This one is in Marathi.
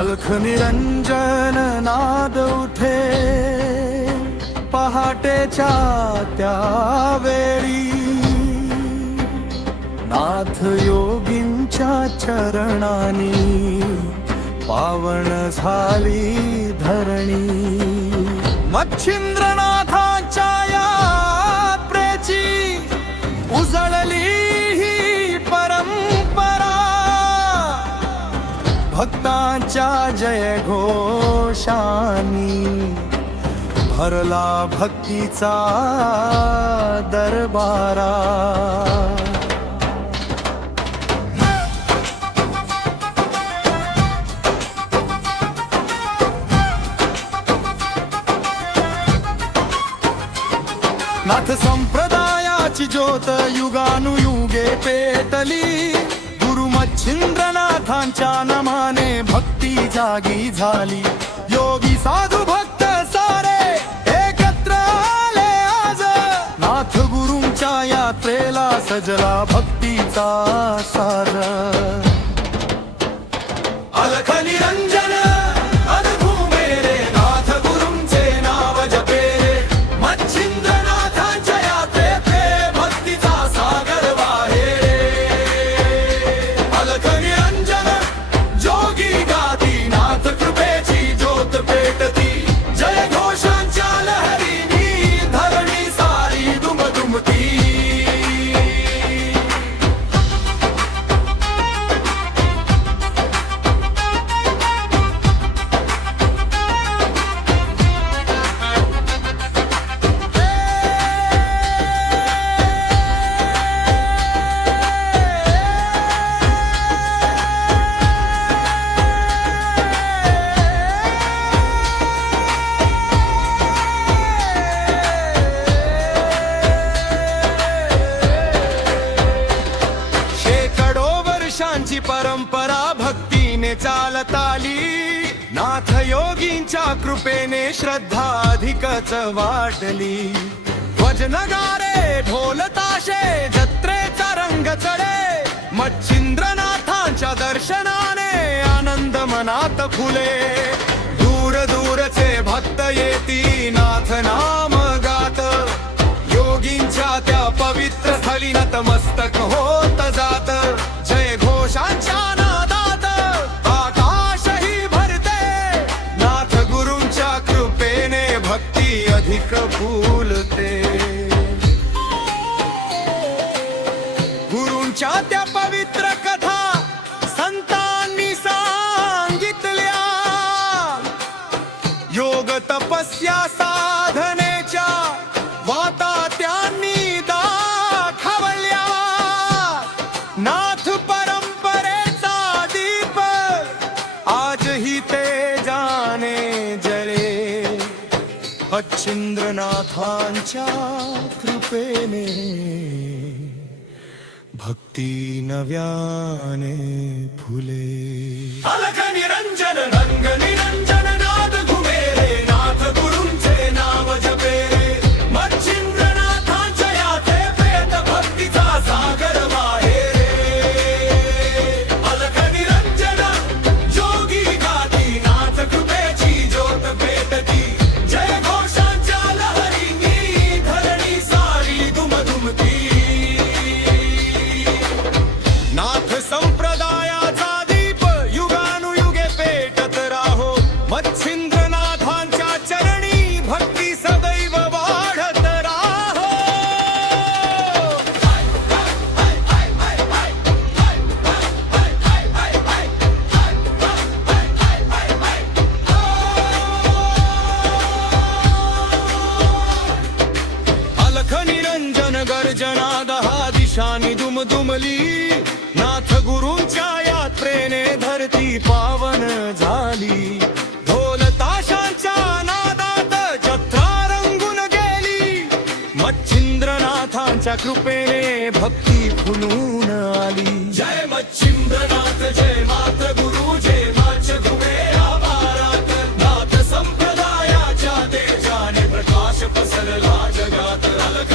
अलख निरंजन नाद उठे पहाटेच्या त्या वेळी, नाथ योगींच्या चरणानी पावन झाली धरणी। मच्छिंद्रनाथांच्या यात्रेची उजळली ही परंपरा, भक्तांच्या जय घोषानी भरला भक्तीचा दरबारा। नाथ संप्रदायाची ज्योत युगानुयुगे पेटली, गुरु मच्छिंद्रनाथांच्या नामाने भक्ती जागी झाली। योगी साधू भक्त सारे एकत्र आले आज, नाथ गुरूंच्या यात्रेला सजला भक्तीचा साज। अलख निरंजन परंपरा भक्तीने चालत आली, नाथ योगींच्या कृपेने श्रद्धा अधिकच वाढली। ध्वजनगारे ढोल ताशे जत्रेचा रंग चढे, मच्छिंद्रनाथांच्या दर्शनाने आनंद मनात फुले। दूर दूरचे भक्त येती नाथ नाम गात, योगींच्या त्या पवित्र स्थळी नतमस्तक होत जात। जय घोषांच्या नादात आकाशही भरते, नाथ गुरूंच्या कृपेने भक्ती अधिक फुलते। गुरूंच्या त्या पवित्र कथा संतांनी सांगितल्या, योग तपस्या साधनेच्या वाता त्यांनी दाखवल्या। नाथ परंपरेचा दीप आजही तेजाने जळे, मच्छिंद्रनाथांच्या कृपेने भक्ती नव्याने फुले। अलख निरंजन रंग निरंजन नाद घुमेरे, नाथ गुरूंचे नाव जपेरे। मच्छिंद्रनाथांच्या यात्रेत भक्तीचा सागर वाहे रे। अलख निरंजन जोगी गाती, नाथ कृपेची ज्योत पेटती। जय घोषांच्या लहरींनी धरणी सारी दुमदुमती। नाथ संप्रदायाचा दीप युगानुयुगे पेटत राहो, मच्छिंद्रनाथांच्या चरणी भक्ती सदैव वाढत राहो। अलख निरंजन गर्जना दहा दिशांनी दुमदुमली, नाथ गुरूंच्या यात्रेने धरती पावन झाली। ढोल ताशांच्या नादात जत्रा रंगून गेली, मच्छिंद्रनाथांच्या कृपेने भक्ती फुलून आली। जय मच्छिंद्रनाथ जय नाथ गुरु जय माझ घुमे आभारात, नाथ संप्रदायाच्या तेजाने प्रकाश पसरला जगात। अलख